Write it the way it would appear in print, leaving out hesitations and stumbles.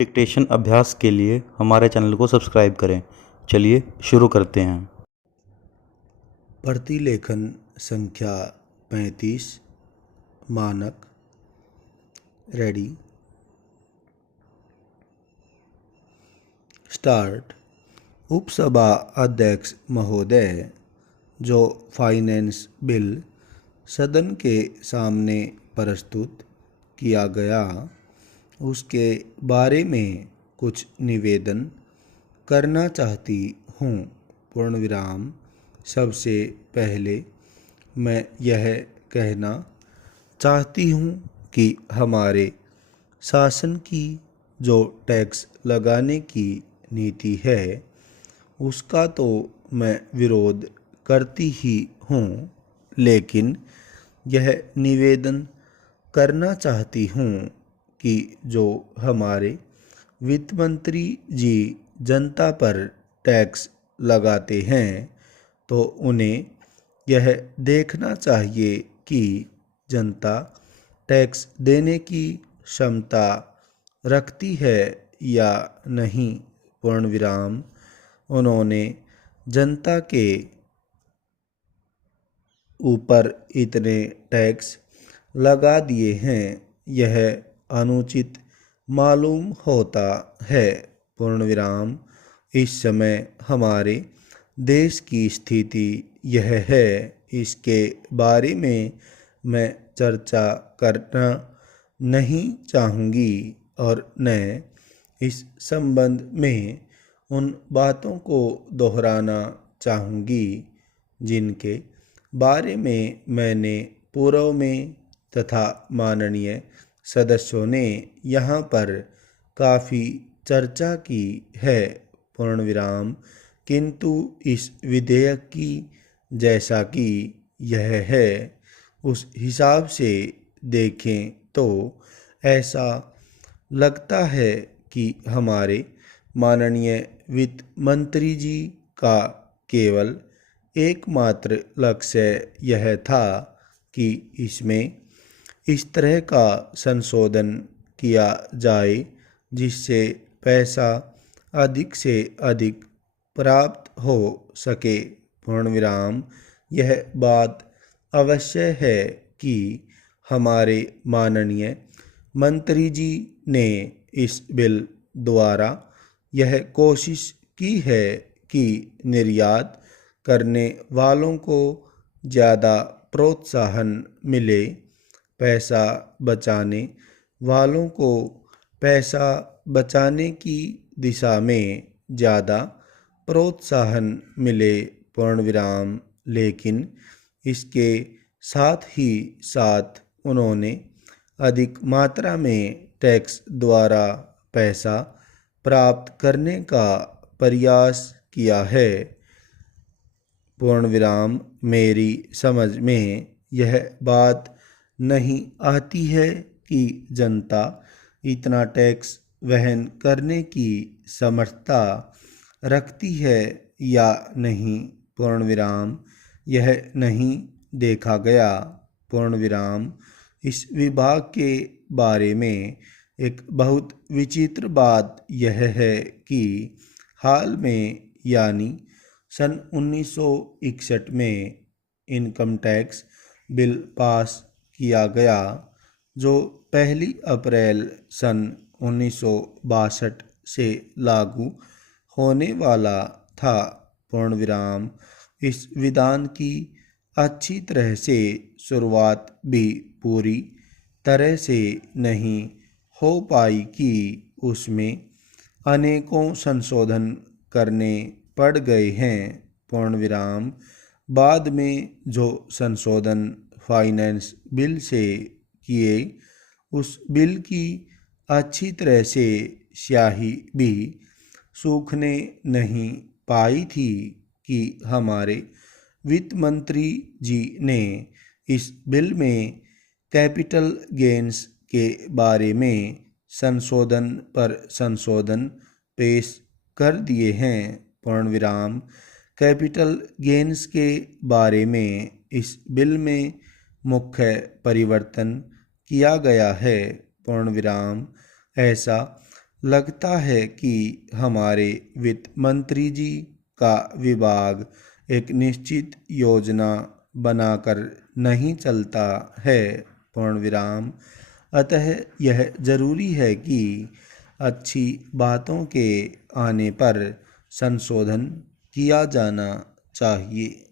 Dictation अभ्यास के लिए हमारे चैनल को सब्सक्राइब करें। चलिए शुरू करते हैं। प्रतिलेखन संख्या 35 मानक रेडी स्टार्ट। उपसभा अध्यक्ष महोदय, जो फाइनेंस बिल सदन के सामने प्रस्तुत किया गया उसके बारे में कुछ निवेदन करना चाहती हूँ। पूर्ण विराम। सबसे पहले मैं यह कहना चाहती हूँ कि हमारे शासन की जो टैक्स लगाने की नीति है उसका तो मैं विरोध करती ही हूँ, लेकिन यह निवेदन करना चाहती हूँ कि जो हमारे वित्त मंत्री जी जनता पर टैक्स लगाते हैं तो उन्हें यह देखना चाहिए कि जनता टैक्स देने की क्षमता रखती है या नहीं। पूर्ण विराम। उन्होंने जनता के ऊपर इतने टैक्स लगा दिए हैं, यह अनुचित मालूम होता है। पूर्ण विराम। इस समय हमारे देश की स्थिति यह है, इसके बारे में मैं चर्चा करना नहीं चाहूँगी और न इस संबंध में उन बातों को दोहराना चाहूँगी जिनके बारे में मैंने पूर्व में तथा माननीय सदस्यों ने यहाँ पर काफ़ी चर्चा की है। पूर्ण विराम। किंतु इस विधेयक की जैसा कि यह है उस हिसाब से देखें तो ऐसा लगता है कि हमारे माननीय वित्त मंत्री जी का केवल एकमात्र लक्ष्य यह था कि इसमें इस तरह का संशोधन किया जाए जिससे पैसा अधिक से अधिक प्राप्त हो सके। पूर्ण विराम। यह बात अवश्य है कि हमारे माननीय मंत्री जी ने इस बिल द्वारा यह कोशिश की है कि निर्यात करने वालों को ज़्यादा प्रोत्साहन मिले, पैसा बचाने वालों को पैसा बचाने की दिशा में ज़्यादा प्रोत्साहन मिले। पूर्ण विराम। लेकिन इसके साथ ही साथ उन्होंने अधिक मात्रा में टैक्स द्वारा पैसा प्राप्त करने का प्रयास किया है। पूर्ण विराम। मेरी समझ में यह बात नहीं आती है कि जनता इतना टैक्स वहन करने की समर्थता रखती है या नहीं। पूर्ण विराम। यह नहीं देखा गया। पूर्ण विराम। इस विभाग के बारे में एक बहुत विचित्र बात यह है कि हाल में यानी सन 1961 में इनकम टैक्स बिल पास किया गया जो 1 अप्रैल सन 1962 से लागू होने वाला था। पूर्ण विराम। इस विधान की अच्छी तरह से शुरुआत भी पूरी तरह से नहीं हो पाई कि उसमें अनेकों संशोधन करने पड़ गए हैं। पूर्ण विराम। बाद में जो संशोधन फाइनेंस बिल से किए उस बिल की अच्छी तरह से स्याही भी सूखने नहीं पाई थी कि हमारे वित्त मंत्री जी ने इस बिल में कैपिटल गेन्स के बारे में संशोधन पर संशोधन पेश कर दिए हैं। पूर्ण विराम। कैपिटल गेन्स के बारे में इस बिल में मुख्य परिवर्तन किया गया है। पूर्ण विराम। ऐसा लगता है कि हमारे वित्त मंत्री जी का विभाग एक निश्चित योजना बनाकर नहीं चलता है, पूर्ण विराम। अतः यह जरूरी है कि अच्छी बातों के आने पर संशोधन किया जाना चाहिए।